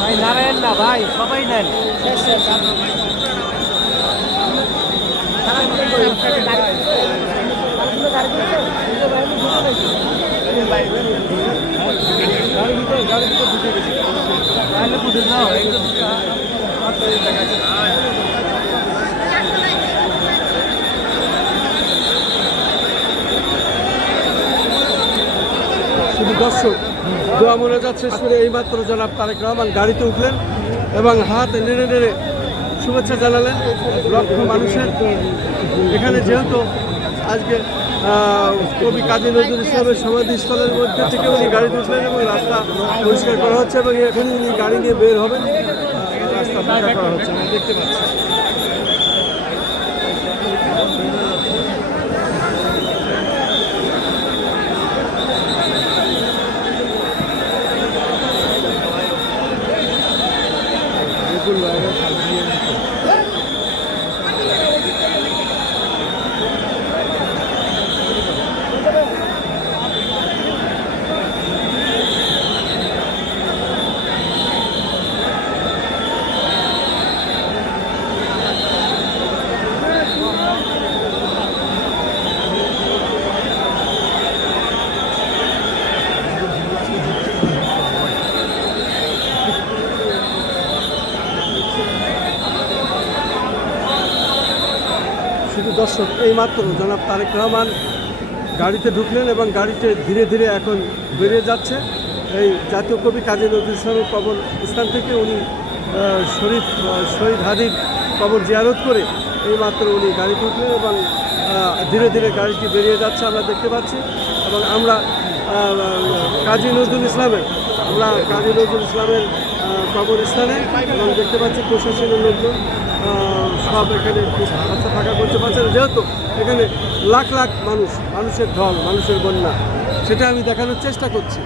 ভাই নারায়ণ না ভাই, সবাই নেন। শুধু দর্শক দোয়া মোনাজাত শেষ করে এইমাত্র জনাব তারেক রহমান গাড়িতে উঠলেন এবং হাত নেড়ে নেড়ে শুভেচ্ছা জানালেন লক্ষ মানুষের। এখানে যেহেতু আজকে কবি কাজী নজরুল ইসলামের সমাধিস্থলের মধ্যে থেকে উনি গাড়িতে উঠলেন এবং রাস্তা পরিষ্কার করা হচ্ছে এবং এখানে উনি গাড়ি নিয়ে বের হবেন, রাস্তা ফাঁকা করা হচ্ছে আমি দেখতে পাচ্ছি। শুধু দর্শক এইমাত্র জনাব তারেক রহমান গাড়িতে ঢুকলেন এবং গাড়িতে ধীরে ধীরে এখন বেরিয়ে যাচ্ছে। এই জাতীয় কবি কাজী নজরুল ইসলামের কবর স্থান থেকে উনি শহীদ হাদির কবর জিয়ারত করে এইমাত্র উনি গাড়িতে উঠলেন এবং ধীরে ধীরে গাড়িটি বেরিয়ে যাচ্ছে আমরা দেখতে পাচ্ছি। এবং আমরা কাজী নজরুল ইসলামের কবরস্থানে এবং দেখতে পাচ্ছি প্রশাসনের লোকজন সব এখানে রাস্তা ফাঁকা করতে পারছে না, যেহেতু এখানে লাখ লাখ মানুষের ঢল, মানুষের বন্যা, সেটা আমি দেখানোর চেষ্টা করছি।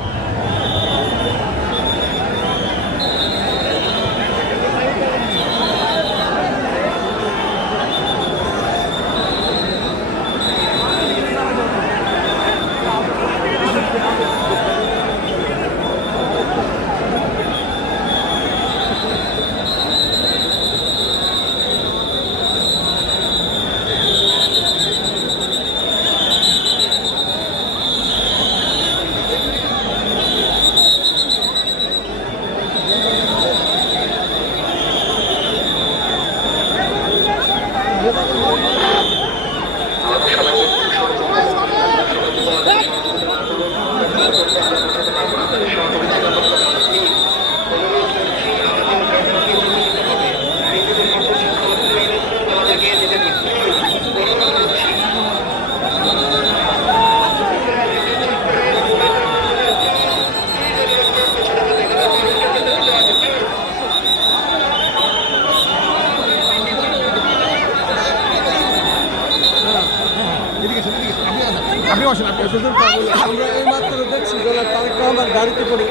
আমরা এইমাত্র দেখছি জনাব তারেক রহমান গাড়িতে করে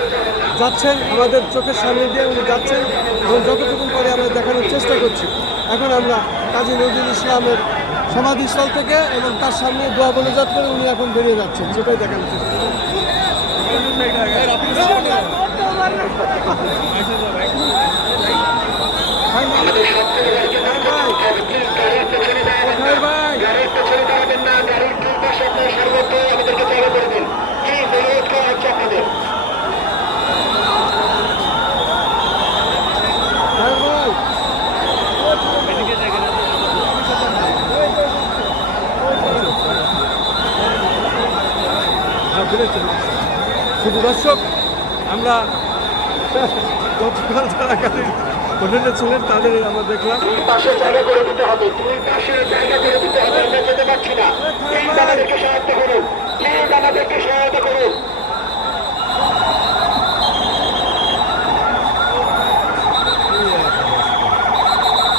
যাচ্ছেন, আমাদের চোখের সামনে দিয়ে উনি যাচ্ছেন এবং যতটুকু করে আমরা দেখানোর চেষ্টা করছি। এখন আমরা কাজী নজরুল ইসলামের সমাধিস্থল থেকে এবং তার সামনে দোয়া মোনাজাত করে উনি এখন বেরিয়ে যাচ্ছেন, সেটাই দেখানোর চেষ্টা করছি। শুধু দর্শক, আমরা গতকাল যারা গাড়ির হোটেলে ছিলেন তাদের আমরা দেখলাম পাশে জায়গা করে দিতে হবে, দুই পাশে জায়গা করে দিতে হবে। আমরা যেতে পারছি না, প্লিজ আমাদেরকে সহায়তা করুন, প্লিজ আমাদেরকে সহায়তা করুন।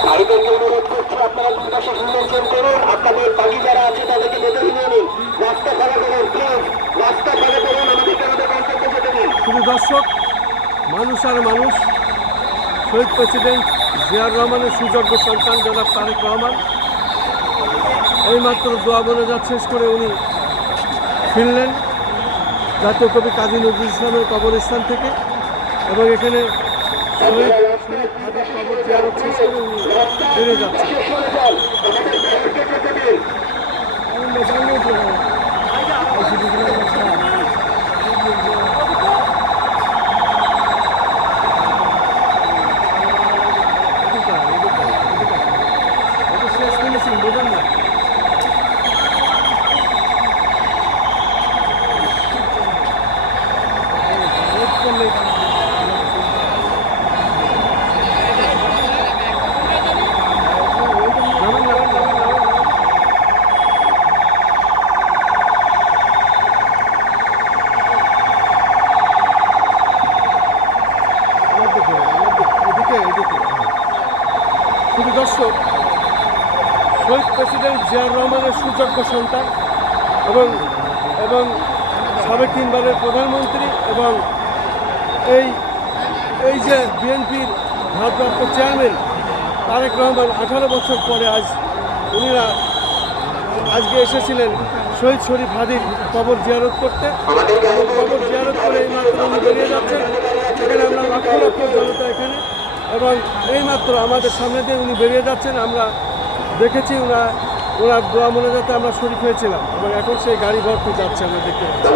ভাইদেরকে অনুরোধ করছি, আপনারা দুই পাশে নির্বাচন করুন, আপনাদের বাকি যারা আছে তাদেরকে ভেতরে নিয়ে নিন, রাস্তা ফাঁকা করুন, প্লিজ রাস্তা ফাঁকা করুন, আমাদেরকে আমাদের গন্তব্যে যেতে দিন। শুধু দর্শক, মানুষ আর মানুষ। শহীদ প্রেসিডেন্ট জিয়াউর রহমানের সুযোগ্য সন্তান জনাব তারেক রহমান এইমাত্র দোয়া মোনাজাত শেষ করে উনি ফিরলেন জাতীয় কবি কাজী নজরুল ইসলামের কবরস্থান থেকে, এবং এখানে শহীদ হাদির কবর জিয়ারত শেষ করে উনি বেরিয়ে যাচ্ছেন। বোঝেন না, শুধু দর্শক, শহীদ প্রেসিডেন্ট জিয়াউর রহমানের সুযোগ্য সন্তান এবং এবং সাবেক 3 বারের প্রধানমন্ত্রী এবং এই যে বিএনপির ভারপ্রাপ্ত চেয়ারম্যান তারেক রহমান 18 বছর পরে উনিরা আজকে এসেছিলেন শহীদ শরীফ হাদির কবর জিয়ারত করতে। কবর জিয়ারত করে এই মাত্র উনি বেরিয়ে যাচ্ছেন। সেখানে আমরা লক্ষ লক্ষ জনতা এখানে, এবং এইমাত্র আমাদের সামনে দিয়ে উনি বেরিয়ে যাচ্ছেন। আমরা দেখেছি ওনার দোয়া মোনাজাতে আমরা শরীক হয়েছিলাম, এবং এখন সেই গাড়ি ভর্তি যাচ্ছে আমরা দেখতে পাচ্ছি।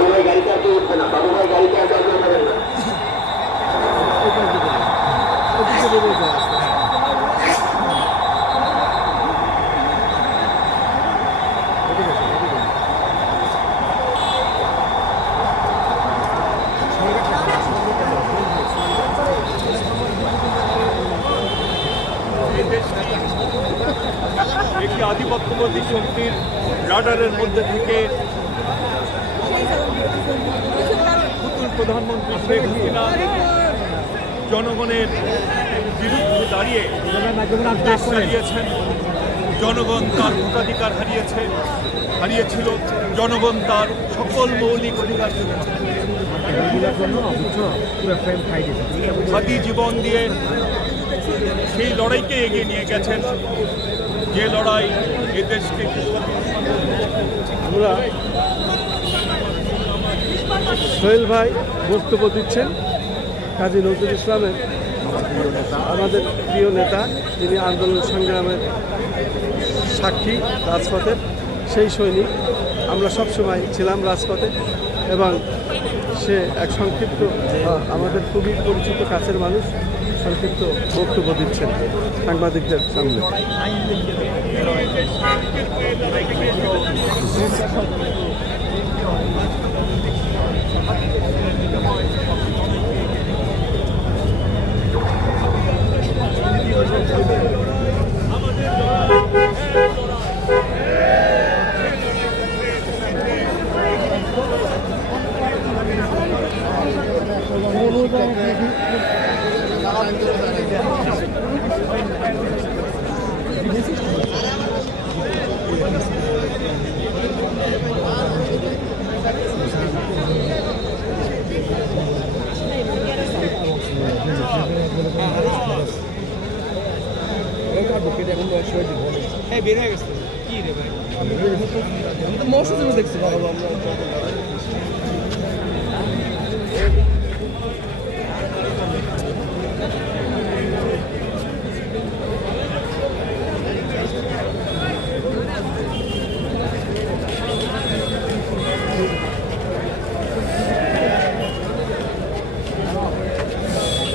একটি আধিপত্যবাদী শক্তির রাডারের মধ্যে থেকে নতুন প্রধানমন্ত্রী শেখ হাসিনা জনগণের বিরুদ্ধে দাঁড়িয়ে দেশ চালিয়েছেন। জনগণ তার ভোটাধিকার হারিয়েছিল, জনগণ তার সকল মৌলিক অধিকার হাতি জীবন দিয়ে সেই লড়াইকে এগিয়ে নিয়ে গেছেন, যে লড়াই এ দেশকে আমরা সোহেল ভাই বক্তব্য দিচ্ছেন কাজী নজরুল ইসলামের, আমাদের প্রিয় নেতা, যিনি আন্দোলন সংগ্রামের সাক্ষী রাজপথের, সেই সৈনিক। আমরা সবসময় ছিলাম রাজপথে, এবং সে এক সংক্ষিপ্ত আমাদের খুবই পরিচিত কাছের মানুষ সংক্ষিপ্ত বক্তব্য দিচ্ছেন সাংবাদিকদের সামনে। বের হয়ে গেছে কি রে ভাই, আমি তো মৌসুমে দেখছি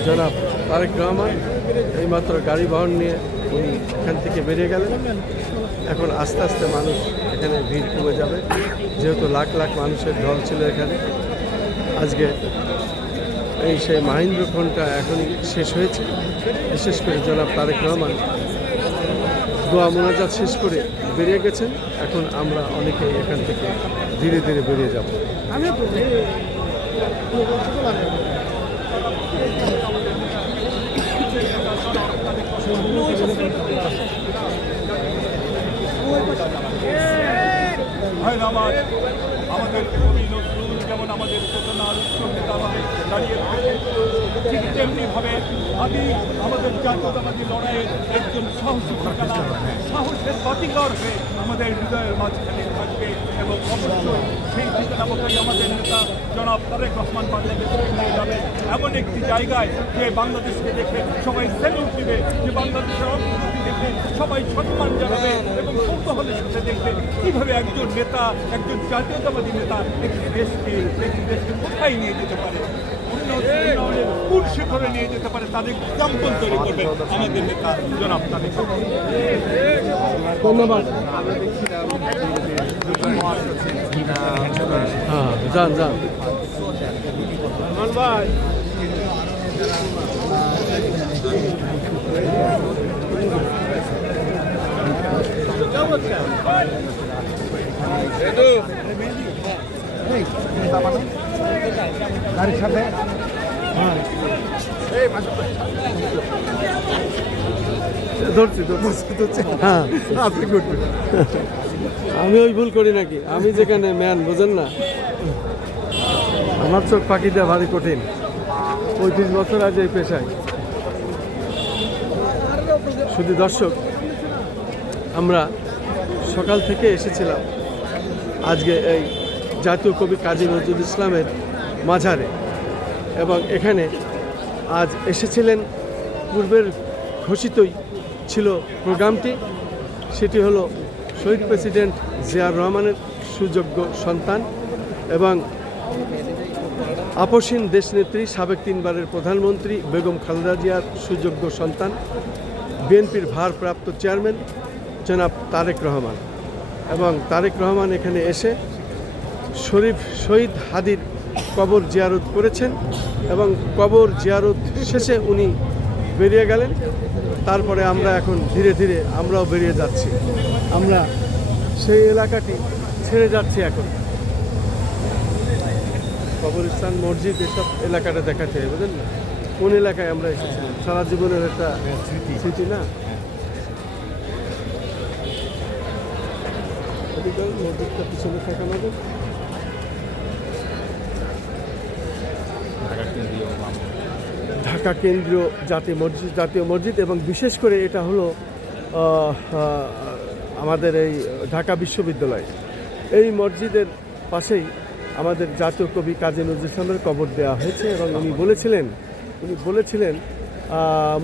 জনাব তারেক রহমান এইমাত্র গাড়ি বহন নিয়ে উনি এখান থেকে বেরিয়ে গেলেন। এখন আস্তে আস্তে মানুষ এখানে ভিড় কমে যাবে, যেহেতু লাখ লাখ মানুষের ঢল ছিল এখানে। আজকে এই সেই মাহেন্দ্রক্ষণটা এখনই শেষ হয়েছে। বিশেষ করে জনাব তারেক রহমান দোয়া মোনাজাত শেষ করে বেরিয়ে গেছেন। এখন আমরা অনেকেই এখান থেকে ধীরে ধীরে বেরিয়ে যাব। ভাইরা আমার, আমাদের কবি নজরুল যেমন আমাদের চেতনার উৎসবতা দাঁড়িয়ে থাকে, ঠিক তেমনিভাবে আমাদের জাতীয়তাবাদী লড়াইয়ের একজন সাহসী ঠিকানা, সাহসের বাতিঘর হয়ে আমাদের হৃদয়ের মাঝখানে থাকবে এবং অবশ্যই সেই ঠিকানামতোই আমাদের নেতা জনাব তারেক রহমান বাংলাদেশকে নিয়ে যাবে এমন একটি জায়গায় যে বাংলাদেশকে দেখে সবাই স্যালুট দিবে, যে বাংলাদেশের অগ্রগতি দেখে সবাই সম্মান জানাবে এবং কৌতূহলের সাথে দেখবে কীভাবে একজন নেতা, একজন জাতীয়তাবাদী নেতা একটি দেশকে কোথায় নিয়ে যেতে পারে, উন্নয়নের কোন শিখরে নিয়ে যেতে পারে, তাদের এক্সাম্পল তৈরি করবেন আমাদের নেতা জনাব তারেক। ধন্যবাদ। হ্যাঁ, যান যান। গাড়ির সাথে ধরছি। হ্যাঁ, আপনি করবেন। আমি ওই ভুল করি নাকি? আমি যেখানে ম্যান, বোঝেন না, আমার চোখ ফাঁকি দেওয়া ভারী কঠিন। 35 বছর আজ এই পেশায়। শুধু দর্শক, আমরা সকাল থেকে এসেছিলাম আজকে এই জাতীয় কবি কাজী নজরুল ইসলামের মাঝারে, এবং এখানে আজ এসেছিলেন পূর্বের ঘোষিতই ছিল প্রোগ্রামটি। সেটি হলো শহীদ প্রেসিডেন্ট জিয়াউর রহমানের সুযোগ্য সন্তান এবং আপসীন দেশনেত্রী সাবেক 3 বারের প্রধানমন্ত্রী বেগম খালেদা জিয়ার সুযোগ্য সন্তান বিএনপির ভারপ্রাপ্ত চেয়ারম্যান জনাব তারেক রহমান। এবং তারেক রহমান এখানে এসে শহীদ হাদির কবর জিয়ারত করেছেন এবং কবর জিয়ারত শেষে উনি বেরিয়ে গেলেন। তারপরে আমরা এখন ধীরে ধীরে আমরাও বেরিয়ে যাচ্ছি। আমরা সেই এলাকাটি ছেড়ে যাচ্ছি এখন। কবরস্থান, মসজিদ, এসব এলাকাটা দেখাতে হবে, বুঝলেন না? কোন এলাকায় আমরা এসেছিলাম, সারা জীবনের একটা স্মৃতি না? মসজিদটা পিছনে থাকা হবে। ঢাকা কেন্দ্রীয় জাতীয় মসজিদ এবং বিশেষ করে এটা হলো আমাদের এই ঢাকা বিশ্ববিদ্যালয়। এই মসজিদের পাশেই আমাদের জাতীয় কবি কাজী নজরুল ইসলামের কবর দেওয়া হয়েছে এবং উনি বলেছিলেন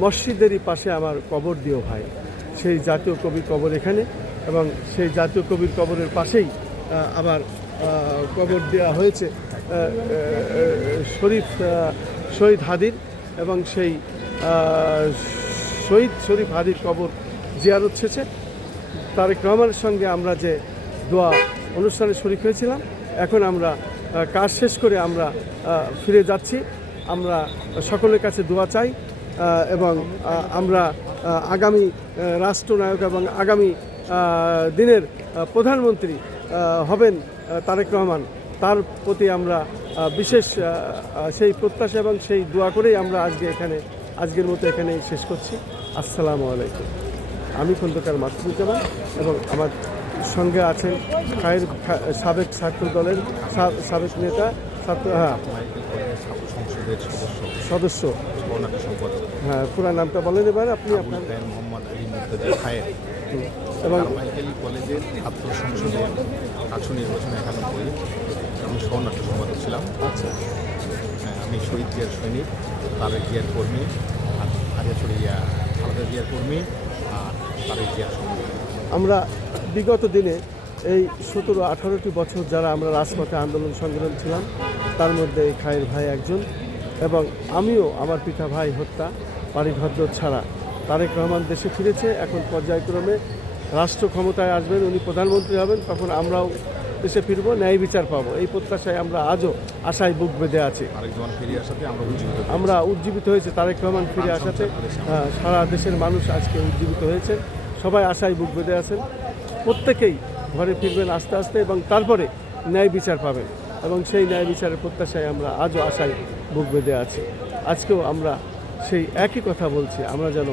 মসজিদেরই পাশে আমার কবর দিও ভাই। সেই জাতীয় কবি কবর এখানে, এবং সেই জাতীয় কবির কবরের পাশেই আবার কবর দেওয়া হয়েছে শহীদ হাদির, এবং সেই শরীফ হাদির কবর জিয়ারত শেষে তারেক রহমানের সঙ্গে আমরা যে দোয়া অনুষ্ঠানে শরীক হয়েছিলাম, এখন আমরা কাজ শেষ করে আমরা ফিরে যাচ্ছি। আমরা সকলের কাছে দোয়া চাই এবং আমরা আগামী রাষ্ট্রনায়ক এবং আগামী দিনের প্রধানমন্ত্রী হবেন তারেক রহমান, তার প্রতি আমরা বিশেষ সেই প্রত্যাশা এবং সেই দোয়া করেই আমরা আজকের মতো এখানেই শেষ করছি। আসসালামু আলাইকুম। আমি খন্দকার মাসুদুজ্জামান এবং আমার সঙ্গে আছেন সাবেক ছাত্র দলের সাবেক নেতা, সদস্য। হ্যাঁ, পুরা নামটা বলেন এবার আপনি। আপনার এবং কলেজের ছাত্র সংসদের আসন নির্বাচনে 91 আমি সহনাট্য সম্পাদক ছিলাম। আচ্ছা, আমি শহীদ জিয়ার সৈনিক, তারেক জিয়ার কর্মী, আর খালেদা জিয়ার কর্মী, আর তারেক জিয়ার সৈনিক। আমরা বিগত দিনে এই 17-18টি বছর যারা আমরা রাজপথে আন্দোলন সংগ্রাম ছিলাম, তার মধ্যে এই খায়ের ভাই একজন, এবং আমিও আমার পিতা ভাই হত্যা বাড়িঘর ছাড়া। তারেক রহমান দেশে ফিরেছে, এখন পর্যায়ক্রমে রাষ্ট্র ক্ষমতায় আসবেন, উনি প্রধানমন্ত্রী হবেন, তখন আমরাও দেশে ফিরবো, ন্যায় বিচার পাবো, এই প্রত্যাশায় আমরা আজও আশায় বুক বেঁধে আছি। তারেক রহমান ফিরে আসাতে আমরা উজ্জীবিত হয়েছে, তারেক রহমান ফিরে আসাতে সারা দেশের মানুষ আজকে উজ্জীবিত হয়েছে, সবাই আশায় বুক বেঁধে আছেন। প্রত্যেকেই ঘরে ফিরবেন আস্তে আস্তে এবং তারপরে ন্যায় বিচার পাবেন, এবং সেই ন্যায় বিচারের প্রত্যাশায় আমরা আজও আশায় বুক বেঁধে আছি। আজকেও আমরা সেই একই কথা বলছি, আমরা যেন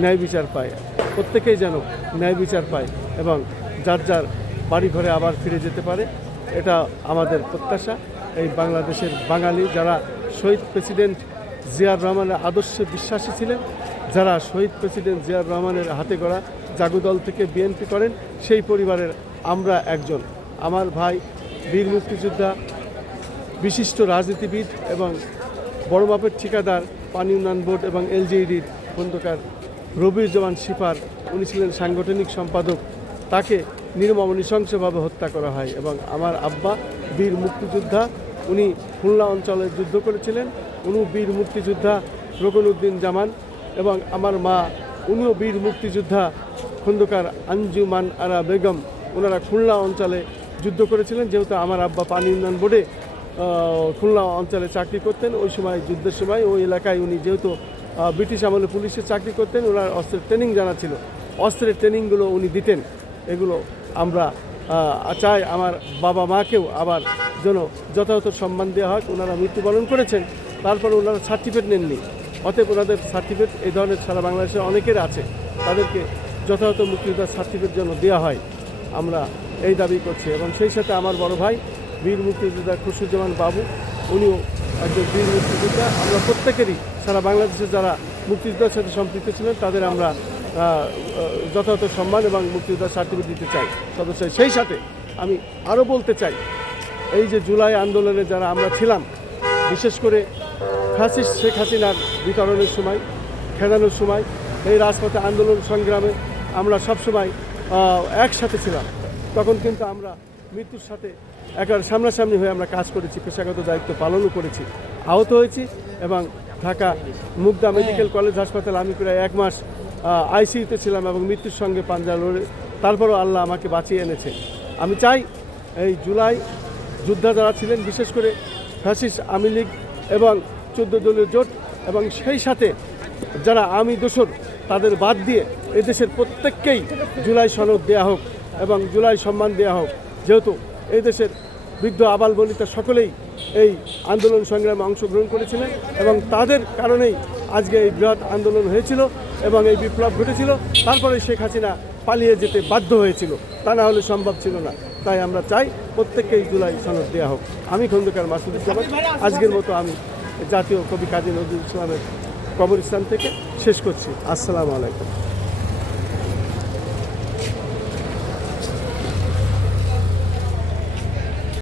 ন্যায় বিচার পাই, প্রত্যেকেই যেন ন্যায় বিচার পায় এবং যার যার বাড়ি ঘরে আবার ফিরে যেতে পারে, এটা আমাদের প্রত্যাশা। এই বাংলাদেশের বাঙালি যারা শহীদ প্রেসিডেন্ট জিয়াউর রহমানের আদর্শে বিশ্বাসী ছিলেন, যারা শহীদ প্রেসিডেন্ট জিয়াউর রহমানের হাতে গড়া জাগদল থেকে বিএনপি করেন, সেই পরিবারের আমরা একজন। আমার ভাই বীর মুক্তিযোদ্ধা, বিশিষ্ট রাজনীতিবিদ এবং বড় মাপের ঠিকাদার, পানি উন্নয়ন বোর্ড এবং এলজিইডির খন্দকার রবিউজ্জামান শিপার, উনি ছিলেন সাংগঠনিক সম্পাদক, তাকে নির্মম নৃশংসভাবে হত্যা করা হয়। এবং আমার আব্বা বীর মুক্তিযোদ্ধা, উনি খুলনা অঞ্চলে যুদ্ধ করেছিলেন, উনি বীর মুক্তিযোদ্ধা রকনউদ্দিন জামান, এবং আমার মা উনিও বীর মুক্তিযোদ্ধা খন্দকার আঞ্জুমান আরা বেগম, ওনারা খুলনা অঞ্চলে যুদ্ধ করেছিলেন। যেহেতু আমার আব্বা পানি উন্নয়ন বোর্ডে খুলনা অঞ্চলে চাকরি করতেন, ওই সময় যুদ্ধের সময় ওই এলাকায় উনি যেহেতু ব্রিটিশ আমলে পুলিশে চাকরি করতেন, ওনার অস্ত্রের ট্রেনিং জানা ছিল, অস্ত্রের ট্রেনিংগুলো উনি দিতেন। এগুলো আমরা চাই আমার বাবা মাকেও আবার যেন যথাযথ সম্মান দেওয়া হয়। ওনারা মৃত্যুবরণ করেছেন, তারপরে ওনারা সার্টিফিকেট নেননি, অতএব ওনাদের সার্টিফিকেট এই ধরনের সারা বাংলাদেশে অনেকের আছে, তাদেরকে যথাযথ মুক্তিযোদ্ধার সার্টিফিকেট যেন দেওয়া হয়, আমরা এই দাবি করছি। এবং সেই সাথে আমার বড় ভাই বীর মুক্তিযোদ্ধা খুরশুজ্জামান বাবু, উনিও একজন বীর মুক্তিযোদ্ধা। আমরা প্রত্যেকেরই সারা বাংলাদেশে যারা মুক্তিযোদ্ধার সাথে সম্পৃক্ত ছিলেন তাদের আমরা যথাযথ সম্মান এবং মুক্তিযোদ্ধার সার্টিফিকেট দিতে চাই সদস্য। সেই সাথে আমি আরও বলতে চাই, এই যে জুলাই আন্দোলনে যারা আমরা ছিলাম, বিশেষ করে ফ্যাসিস্ট শেখ হাসিনার বিতরণের সময়, খেদানোর সময়, এই রাজপথে আন্দোলন সংগ্রামে আমরা সবসময় একসাথে ছিলাম। তখন কিন্তু আমরা মৃত্যুর সাথে একেবারে সামনাসামনি হয়ে আমরা কাজ করেছি, পেশাগত দায়িত্ব পালনও করেছি, আহত হয়েছি। এবং ঢাকা মুগদা মেডিকেল কলেজ হাসপাতাল আমি প্রায় 1 মাস আইসিইউতে ছিলাম এবং মৃত্যুর সঙ্গে পাঞ্জা লড়ে তারপরও আল্লাহ আমাকে বাঁচিয়ে এনেছে। আমি চাই এই জুলাই যোদ্ধা যারা ছিলেন, বিশেষ করে ফ্যাসিস্ট আওয়ামী লীগ এবং 14 দলীয় জোট, এবং সেই সাথে যারা আমি দোসর, তাদের বাদ দিয়ে এদেশের প্রত্যেককেই জুলাই সনদ দেওয়া হোক এবং জুলাই সম্মান দেওয়া হোক। যেহেতু এই দেশের বৃদ্ধ আবাল বনিতা সকলেই এই আন্দোলন সংগ্রামে অংশগ্রহণ করেছিলেন এবং তাদের কারণেই আজকে এই বৃহৎ আন্দোলন হয়েছিল এবং এই বিপ্লব ঘটেছিল। তারপরে শেখ হাসিনা পালিয়ে যেতে বাধ্য হয়েছিল, তা না হলে সম্ভব ছিল না। তাই আমরা চাই প্রত্যেককেই জুলাই সনদ দেওয়া হোক। আমি খন্দকার মাসুদুজ্জামান আজকের মতো আমি জাতীয় কবি কাজী নজরুল ইসলামের কবরস্থান থেকে শেষ করছি। আসসালামু আলাইকুম।